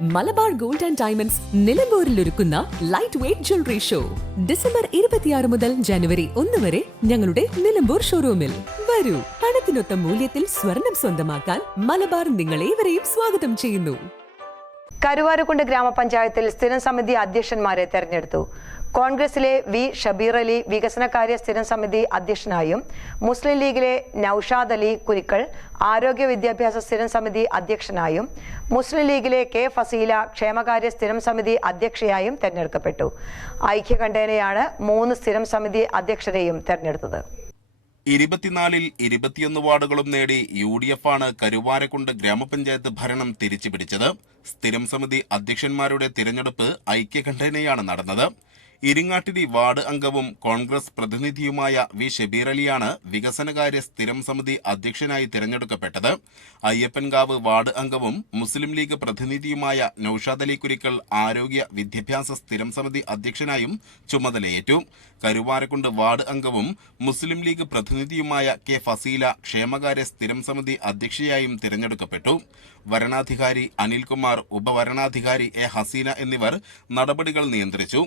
Malabar gold and diamonds നിലമ്പൂരിൽ ഒരുക്കുന്ന light weight jewellery show December ഇരുപത്തിയാറ് മുതൽ ജനുവരി ഒന്ന് വരെ ഞങ്ങളുടെ നിലമ്പൂർ ഷോറൂമിൽ വരൂ. പണത്തിനൊത്ത മൂല്യത്തിൽ സ്വർണം സ്വന്തമാക്കാൻ മലബാർ നിങ്ങളേവരെയും സ്വാഗതം ചെയ്യുന്നു. കരുവാരക്കുണ്ട് ഗ്രാമപഞ്ചായത്തിൽ സ്ഥിരം സമിതി അധ്യക്ഷന്മാരെ തെരഞ്ഞെടുത്തു. കോൺഗ്രസിലെ വി ഷബീർ അലി വികസനകാര്യ സ്ഥിരം സമിതി അധ്യക്ഷനായും മുസ്ലിം ലീഗിലെ നൌഷാദ് അലി കുരിക്കൾ ആരോഗ്യ വിദ്യാഭ്യാസ സ്ഥിരം സമിതി അധ്യക്ഷനായും മുസ്ലിം ലീഗിലെ കെ ഫസീല ക്ഷേമകാര്യ സ്ഥിരം സമിതി അധ്യക്ഷയായും തെരഞ്ഞെടുക്കപ്പെട്ടു. ഐക്യകണ്ഠേനയാണ് മൂന്ന് സ്ഥിരം സമിതി അധ്യക്ഷരെയും തെരഞ്ഞെടുത്തത്. ഇരുപത്തിനാലിൽ ഇരുപത്തിയൊന്ന് വാർഡുകളും നേടി യു ഡി എഫ് ആണ് കരുവാരക്കുണ്ട് ഗ്രാമപഞ്ചായത്ത് ഭരണം തിരിച്ചുപിടിച്ചത്. സ്ഥിരം സമിതി അധ്യക്ഷന്മാരുടെ തിരഞ്ഞെടുപ്പ് ഐക്യകണ്ഠേനയാണ് നടന്നത്. ഇരിങ്ങാട്ടിരി വാർഡ് അംഗവും കോൺഗ്രസ് പ്രതിനിധിയുമായ വി ഷബീർ അലിയാണ് വികസനകാര്യ സ്ഥിരം സമിതി അധ്യക്ഷനായി തിരഞ്ഞെടുക്കപ്പെട്ടത്. അയ്യപ്പൻകാവ് വാർഡ് അംഗവും മുസ്ലിം ലീഗ് പ്രതിനിധിയുമായ നൌഷാദ് അലി കുരിക്കൽ ആരോഗ്യ വിദ്യാഭ്യാസ സ്ഥിരം സമിതി അധ്യക്ഷനായും ചുമതലയേറ്റു. കരുവാരക്കുണ്ട് വാർഡ് അംഗവും മുസ്ലിം ലീഗ് പ്രതിനിധിയുമായ കെ ഫസീല ക്ഷേമകാര്യ സ്ഥിരം സമിതി അധ്യക്ഷയായും തിരഞ്ഞെടുക്കപ്പെട്ടു. വരണാധികാരി അനിൽകുമാർ ഉപവരണാധികാരി എ ഹസീന എന്നിവർ നടപടികൾ നിയന്ത്രിച്ചു.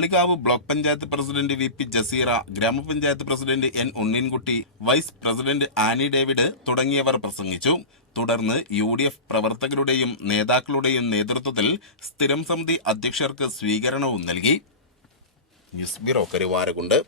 Kalikavu block panchayat president V P Jaseera ഗ്രാമപഞ്ചായത്ത് president N Unninkutty vice president Annie David തുടങ്ങിയവർ പ്രസംഗിച്ചു. തുടർന്ന് യു ഡി എഫ് പ്രവർത്തകരുടെയും നേതാക്കളുടെയും നേതൃത്വത്തിൽ സ്ഥിരം സമിതി അധ്യക്ഷർക്ക് സ്വീകരണവും നൽകി. News bureau Karuvarakundu.